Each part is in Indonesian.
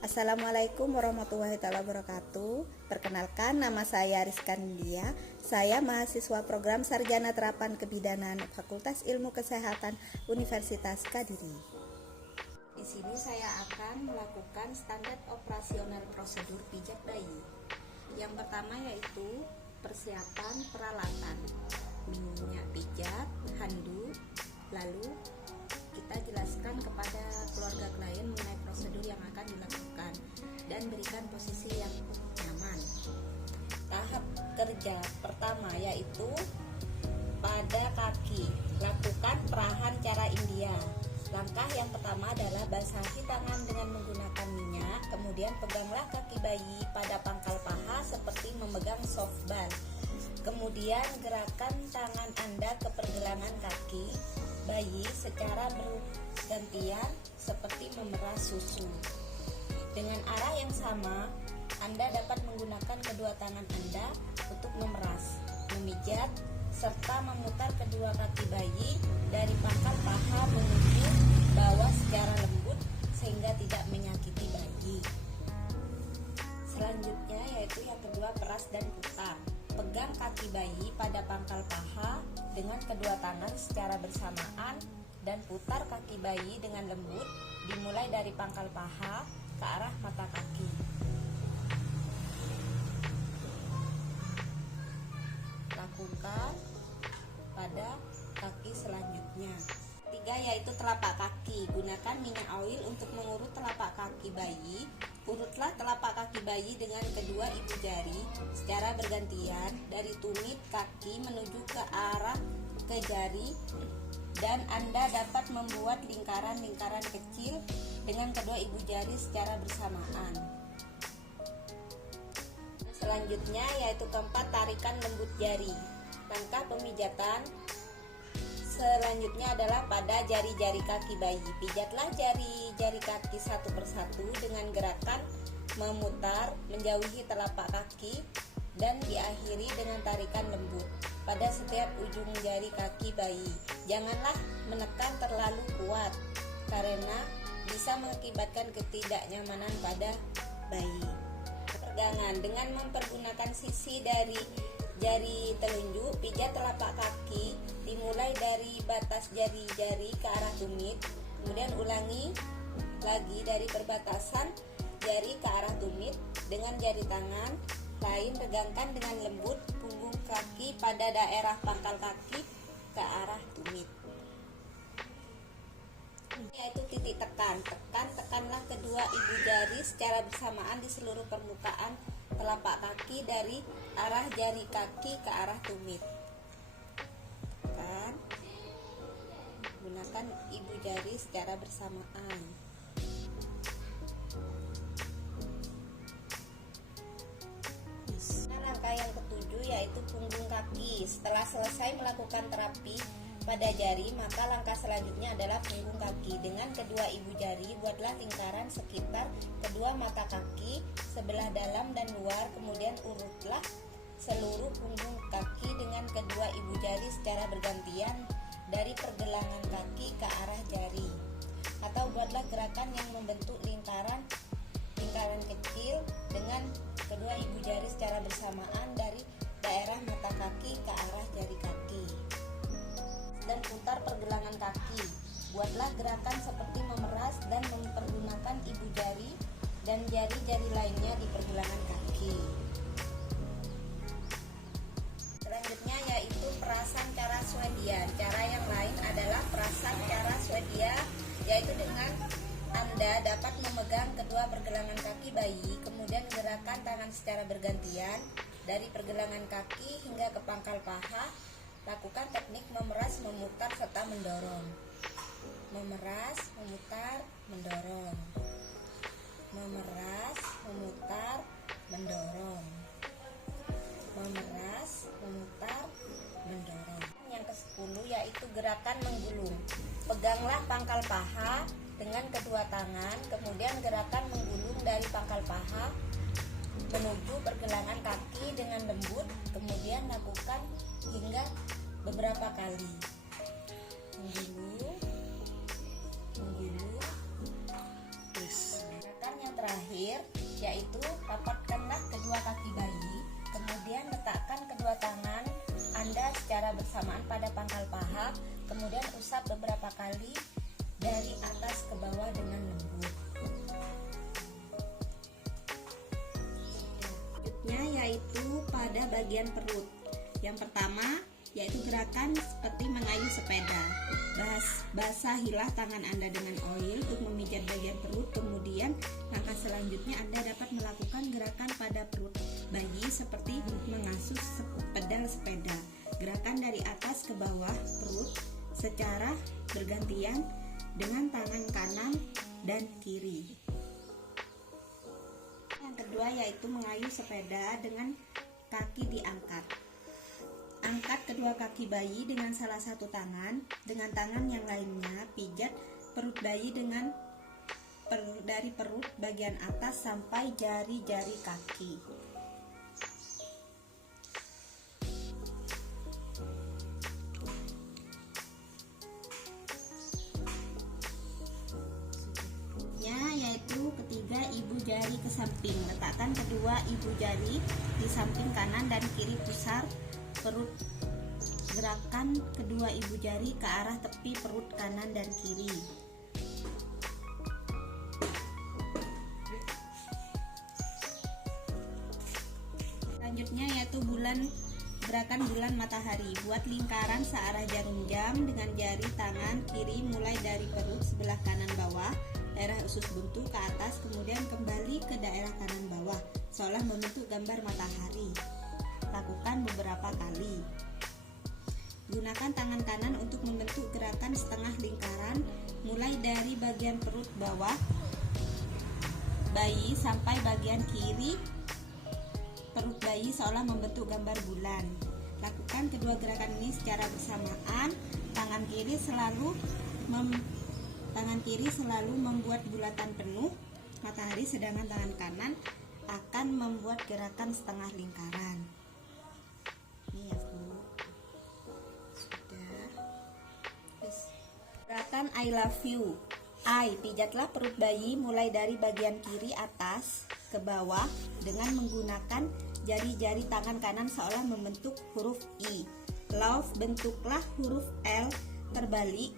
Assalamualaikum warahmatullahi wabarakatuh. Perkenalkan, nama saya Rizka Nindya. Saya mahasiswa program Sarjana Terapan Kebidanan Fakultas Ilmu Kesehatan Universitas Kediri. Di sini saya akan melakukan standar operasional prosedur pijat bayi. Yang pertama yaitu persiapan peralatan, minyak pijat, handuk, lalu kita jelaskan kepada keluarga klien mengenai prosedur yang akan dilakukan dan berikan posisi yang nyaman. Tahap kerja pertama yaitu pada kaki, lakukan perahan cara India. Langkah yang pertama adalah basahi tangan dengan menggunakan minyak, kemudian peganglah kaki bayi pada pangkal paha seperti memegang softball. Kemudian gerakan tangan Anda ke pergelangan kaki bayi secara bergantian seperti memeras susu. Dengan arah yang sama, Anda dapat menggunakan kedua tangan Anda untuk memeras, memijat, serta memutar kedua kaki bayi dari pangkal paha menuju bawah secara lembut sehingga tidak menyakiti bayi. Selanjutnya yaitu yang kedua, peras dan putar. Pegang kaki bayi pada pangkal paha dengan kedua tangan secara bersamaan dan putar kaki bayi dengan lembut dimulai dari pangkal paha ke arah mata kaki. Lakukan pada kaki selanjutnya. Tiga yaitu telapak kaki. Gunakan minyak oil untuk mengurut telapak kaki bayi. Urutlah telapak kaki bayi dengan kedua ibu jari secara bergantian dari tumit kaki menuju ke arah ke jari, dan Anda dapat membuat lingkaran-lingkaran kecil dengan kedua ibu jari secara bersamaan. Selanjutnya yaitu keempat, tarikan lembut jari. Langkah pemijatan selanjutnya adalah pada jari-jari kaki bayi. Pijatlah jari-jari kaki satu persatu dengan gerakan memutar menjauhi telapak kaki dan diakhiri dengan tarikan lembut pada setiap ujung jari kaki bayi. Janganlah menekan terlalu kuat karena bisa mengakibatkan ketidaknyamanan pada bayi. Pegangan dengan mempergunakan sisi dari jari telunjuk, pijat telapak kaki dimulai dari batas jari-jari ke arah tumit, kemudian ulangi lagi dari perbatasan jari ke arah tumit dengan jari tangan lain. Regangkan dengan lembut punggung kaki pada daerah pangkal kaki ke arah tumit, yaitu titik tekan. Tekanlah kedua ibu jari secara bersamaan di seluruh permukaan telapak kaki dari arah jari kaki ke arah tumit. Gunakan ibu jari secara bersamaan. Langkah yang ketujuh yaitu punggung kaki. Setelah selesai melakukan terapi pada jari, maka langkah selanjutnya adalah punggung kaki. Dengan kedua ibu jari, buatlah lingkaran sekitar kedua mata kaki sebelah dalam dan luar, kemudian urutlah seluruh punggung kaki dengan kedua ibu jari secara bergantian dari pergelangan kaki ke arah jari, atau buatlah gerakan yang membentuk lingkaran kecil dengan kedua ibu jari secara bersamaan dari daerah mata kaki ke arah jari kaki, dan putar pergelangan kaki. Buatlah gerakan seperti memeras dan mempergunakan ibu jari dan jari-jari lainnya di pergelangan kaki. Selanjutnya yaitu perasan cara Swedia. Cara yang lain adalah perasan cara Swedia, yaitu dengan Anda dapat memegang kedua pergelangan kaki bayi, kemudian gerakan tangan secara bergantian dari pergelangan kaki hingga ke pangkal paha. Lakukan teknik memeras, memutar, serta mendorong. Memeras, memutar, mendorong. Memeras, memutar, mendorong. Memeras, memutar, mendorong. Yang ke-10 yaitu gerakan menggulung. Peganglah pangkal paha dengan kedua tangan, kemudian gerakan menggulung dari pangkal paha menuju pergelangan kaki dengan lembut, kemudian lakukan hingga beberapa kali. Menggulung. Gerakan yang terakhir terakhir, yaitu rapatkanlah kedua kaki bayi, kemudian letakkan kedua tangan Anda secara bersamaan pada pangkal paha, kemudian usap beberapa kali dari atas ke bawah dengan lembut. Selanjutnya yaitu pada bagian perut. Yang pertama yaitu gerakan seperti mengayuh sepeda. Basahilah tangan Anda dengan oil untuk memijat bagian perut. Kemudian langkah selanjutnya Anda dapat melakukan gerakan pada perut bayi seperti mengasuh pedal sepeda. Gerakan dari atas ke bawah perut secara bergantian dengan tangan kanan dan kiri. Yang kedua yaitu mengayuh sepeda dengan kaki diangkat. Angkat kedua kaki bayi dengan salah satu tangan, dengan tangan yang lainnya pijat perut bayi dari perut bagian atas sampai jari-jari kaki. Yaitu ketiga, ibu jari ke samping. Letakkan kedua ibu jari di samping kanan dan kiri pusar perut. Gerakan kedua ibu jari ke arah tepi perut kanan dan kiri. Selanjutnya yaitu gerakan bulan matahari. Buat lingkaran searah jarum jam dengan jari tangan kiri mulai dari perut sebelah kanan bawah, daerah usus buntu ke atas, kemudian kembali ke daerah kanan bawah, seolah membentuk gambar matahari. Lakukan beberapa kali. Gunakan tangan kanan untuk membentuk gerakan setengah lingkaran mulai dari bagian perut bawah bayi sampai bagian kiri perut bayi seolah membentuk gambar bulan. Lakukan kedua gerakan ini secara bersamaan. Tangan kiri selalu membuat bulatan penuh matahari, sedangkan tangan kanan akan membuat gerakan setengah lingkaran. Ini ya Bu. Sudah. Gerakan I love you. Pijatlah perut bayi mulai dari bagian kiri atas ke bawah dengan menggunakan jari-jari tangan kanan seolah membentuk huruf I. Love, bentuklah huruf L terbalik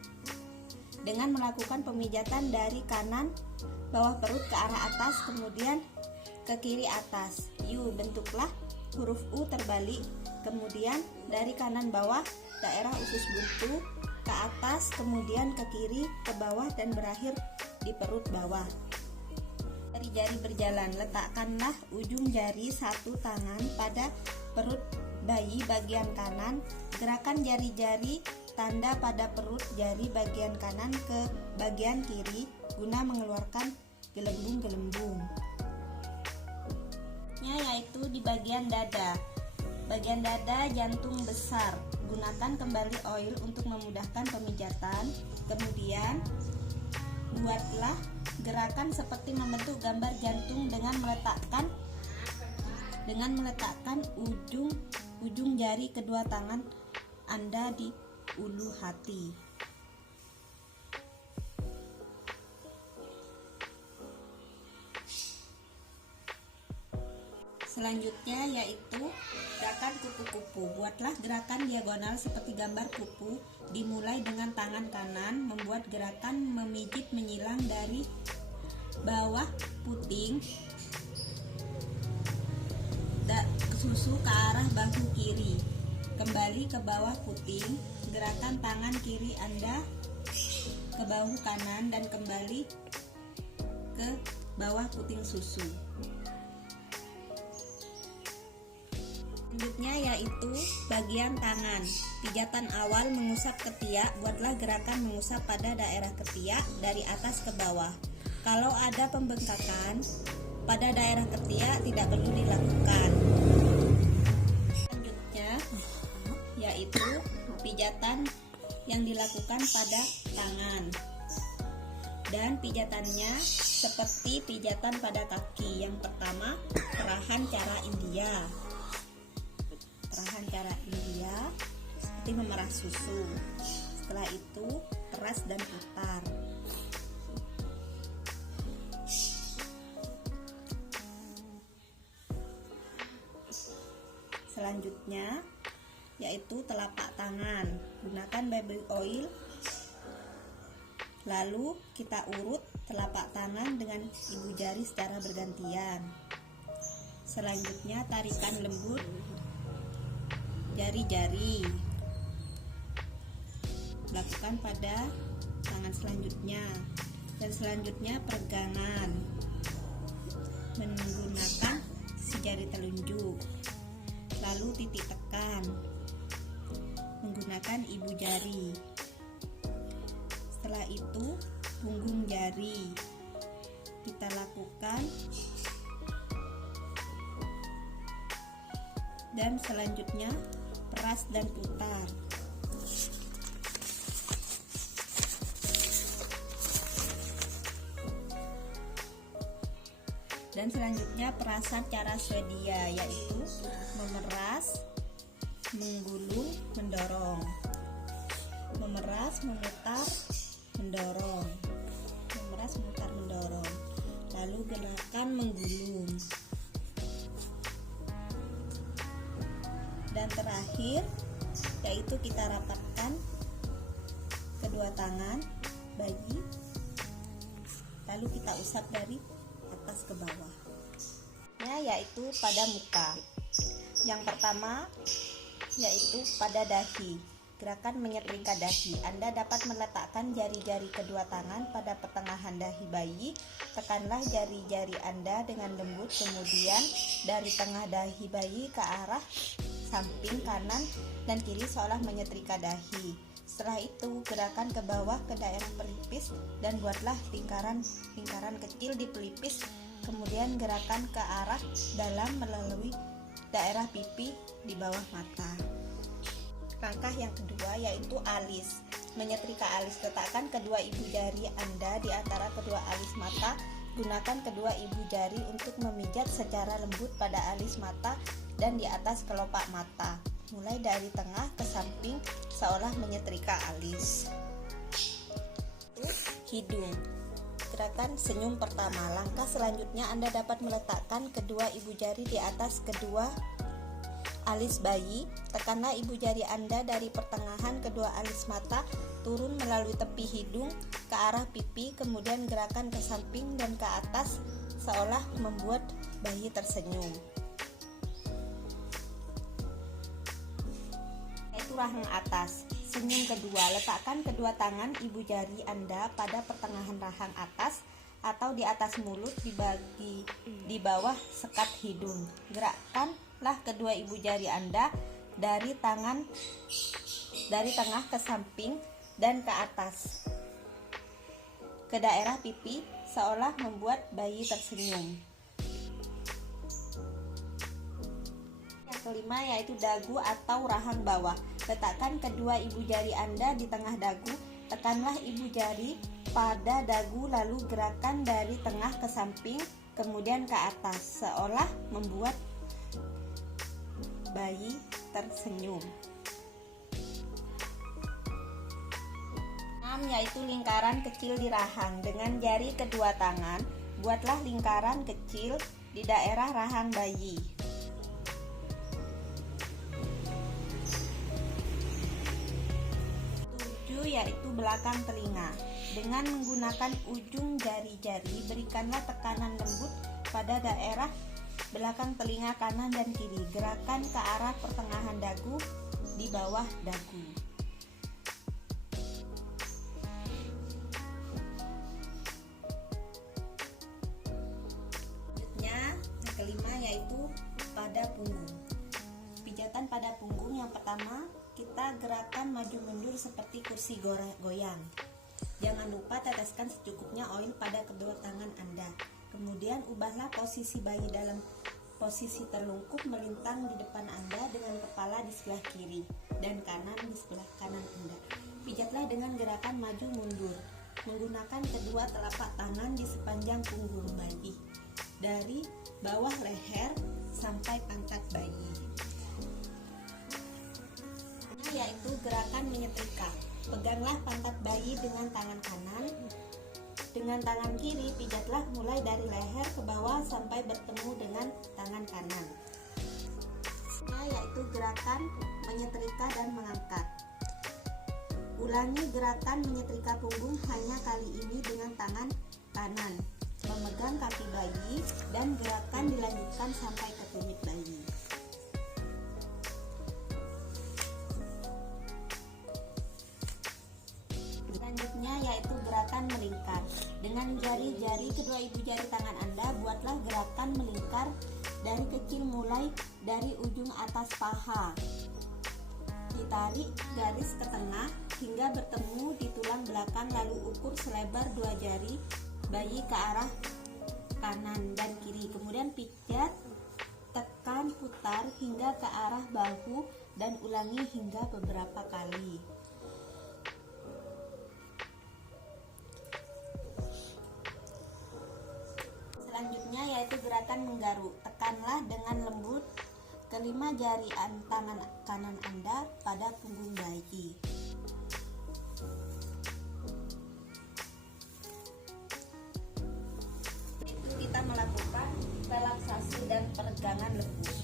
dengan melakukan pemijatan dari kanan bawah perut ke arah atas, kemudian ke kiri atas. U, bentuklah huruf U terbalik, kemudian dari kanan bawah daerah usus buntu ke atas, kemudian ke kiri, ke bawah, dan berakhir di perut bawah. Jari-jari berjalan. Letakkanlah ujung jari satu tangan pada perut bayi bagian kanan. Gerakan jari-jari tanda pada perut jari bagian kanan ke bagian kiri guna mengeluarkan gelembung-gelembung. Yaitu di bagian dada. Bagian dada jantung besar. Gunakan kembali oil untuk memudahkan pemijatan. Kemudian buatlah gerakan seperti membentuk gambar jantung dengan meletakkan ujung jari kedua tangan Anda di ulu hati. Selanjutnya yaitu gerakan kupu-kupu. Buatlah gerakan diagonal seperti gambar kupu, dimulai dengan tangan kanan, membuat gerakan memijit menyilang dari bawah puting susu ke arah bahu kiri, kembali ke bawah puting. Gerakan tangan kiri Anda ke bahu kanan dan kembali ke bawah puting susu. Selanjutnya yaitu bagian tangan. Pijatan awal mengusap ketiak. Buatlah gerakan mengusap pada daerah ketiak dari atas ke bawah. Kalau ada pembengkakan pada daerah ketiak tidak perlu dilakukan. Selanjutnya yaitu pijatan yang dilakukan pada tangan. Dan pijatannya seperti pijatan pada kaki. Yang pertama, perahan cara India. Perahan cara India seperti memerah susu. Setelah itu peras dan putar. selanjutnya yaitu telapak tangan. Gunakan baby oil. Lalu kita urut telapak tangan dengan ibu jari secara bergantian. Selanjutnya tarikan lembut jari-jari. Lakukan pada tangan selanjutnya. Dan selanjutnya peregangan menggunakan jari telunjuk. Lalu titik tekan menggunakan ibu jari. Setelah itu punggung jari kita lakukan, dan selanjutnya peras dan putar. Dan selanjutnya perasan cara Swedia, yaitu memeras, menggulung, mendorong. Memeras, memutar, mendorong. Memeras, memutar, mendorong. Lalu gerakan menggulung. Dan terakhir yaitu kita rapatkan kedua tangan bayi, lalu kita usap dari atas ke bawah, yaitu pada muka. Yang pertama yaitu pada dahi. Gerakan menyetrika dahi. Anda dapat meletakkan jari-jari kedua tangan pada pertengahan dahi bayi. Tekanlah jari-jari Anda dengan lembut, kemudian dari tengah dahi bayi ke arah samping kanan dan kiri seolah menyetrika dahi. Setelah itu gerakan ke bawah ke daerah pelipis dan buatlah lingkaran kecil di pelipis. Kemudian gerakan ke arah dalam melalui daerah pipi di bawah mata. Langkah yang kedua yaitu alis. Menyetrika alis. Letakkan kedua ibu jari Anda di antara kedua alis mata. Gunakan kedua ibu jari untuk memijat secara lembut pada alis mata dan di atas kelopak mata, mulai dari tengah ke samping seolah menyetrika alis. Hidung. Gerakan senyum pertama. Langkah selanjutnya Anda dapat meletakkan kedua ibu jari di atas kedua alis bayi. Tekanlah ibu jari Anda dari pertengahan kedua alis mata turun melalui tepi hidung ke arah pipi, kemudian gerakan ke samping dan ke atas seolah membuat bayi tersenyum. Yaitu rahang atas. Senyum kedua. Letakkan kedua tangan ibu jari Anda pada pertengahan rahang atas atau di atas mulut di bawah sekat hidung. Gerakkanlah kedua ibu jari Anda dari tengah ke samping dan ke atas ke daerah pipi seolah membuat bayi tersenyum. Yang kelima yaitu dagu atau rahang bawah. Letakkan kedua ibu jari Anda di tengah dagu. Tekanlah ibu jari pada dagu lalu gerakan dari tengah ke samping kemudian ke atas seolah membuat bayi tersenyum. 6 yaitu lingkaran kecil di rahang. Dengan jari kedua tangan buatlah lingkaran kecil di daerah rahang bayi. 7 yaitu belakang telinga. Dengan menggunakan ujung jari-jari berikanlah tekanan lembut pada daerah belakang telinga kanan dan kiri. Gerakan ke arah pertengahan dagu di bawah dagu. Selanjutnya yang kelima yaitu pada punggung. Pijatan pada punggung. Yang pertama kita gerakan maju mundur seperti kursi goyang. Jangan lupa teteskan secukupnya oil pada kedua tangan Anda. Kemudian ubahlah posisi bayi dalam posisi terlungkup melintang di depan Anda dengan kepala di sebelah kiri dan kanan di sebelah kanan Anda. Pijatlah dengan gerakan maju mundur menggunakan kedua telapak tangan di sepanjang punggung bayi dari bawah leher sampai pangkat bayi. Yaitu gerakan menyetrika. Peganglah pantat bayi dengan tangan kanan. Dengan tangan kiri pijatlah mulai dari leher ke bawah sampai bertemu dengan tangan kanan. Yaitu gerakan menyetrika dan mengangkat. Ulangi gerakan menyetrika punggung hanya kali ini dengan tangan kanan, memegang kaki bayi, dan gerakan dilanjutkan sampai ke tumit bayi. Selanjutnya yaitu gerakan melingkar. Dengan jari-jari kedua ibu jari tangan Anda, buatlah gerakan melingkar dari kecil mulai dari ujung atas paha. Ditarik garis ke tengah hingga bertemu di tulang belakang, lalu ukur selebar dua jari bayi ke arah kanan dan kiri. Kemudian pijat, tekan, putar hingga ke arah bahu dan ulangi hingga beberapa kali. Selanjutnya yaitu gerakan menggaruk. Tekanlah dengan lembut kelima jari tangan kanan Anda pada punggung bayi. Itu kita melakukan relaksasi dan peregangan lembut.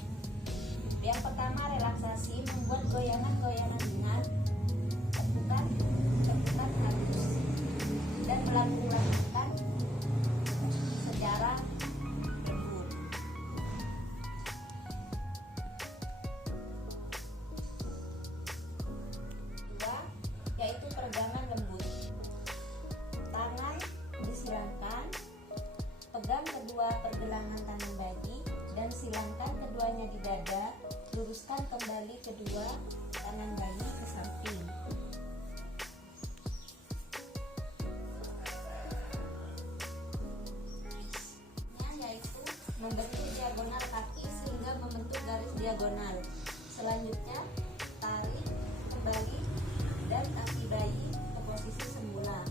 Yang pertama, relaksasi membuat goyangan-goyangan ringan, tepukan halus, dan melakukan secara lembut. Kedua, yaitu peregangan lembut. Tangan disilangkan, pegang kedua pergelangan tangan bayi dan silangkan keduanya di dada. Luruskan kembali kedua tangan bayi ke samping. Yaitu membentuk diagonal kaki sehingga membentuk garis diagonal. Selanjutnya tarik kembali dan kaki bayi ke posisi semula.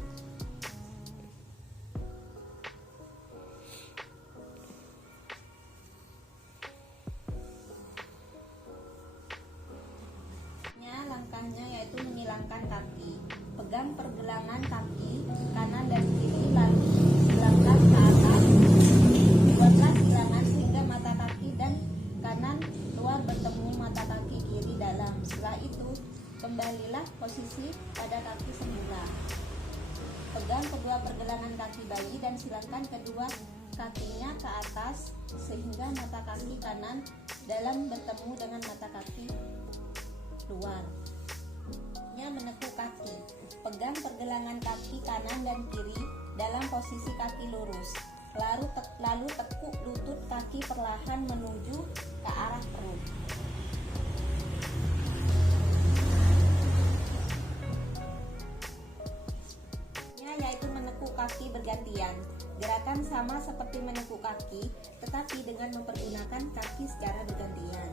Langkahnya yaitu menyilangkan kaki. Pegang pergelangan kaki kanan dan kiri, lalu silangkan ke atas. Buatlah silangan sehingga mata kaki dan kanan luar bertemu mata kaki kiri dalam. Setelah itu kembalilah posisi pada kaki semula. Pegang kedua pergelangan kaki bayi dan silangkan kedua kakinya ke atas sehingga mata kaki kanan dalam bertemu dengan mata kaki luar. Menekuk kaki. Pegang pergelangan kaki kanan dan kiri dalam posisi kaki lurus. Lalu tekuk lutut kaki perlahan menuju ke arah perut. Yaitu menekuk kaki bergantian. Gerakan sama seperti menekuk kaki, tetapi dengan mempergunakan kaki secara bergantian.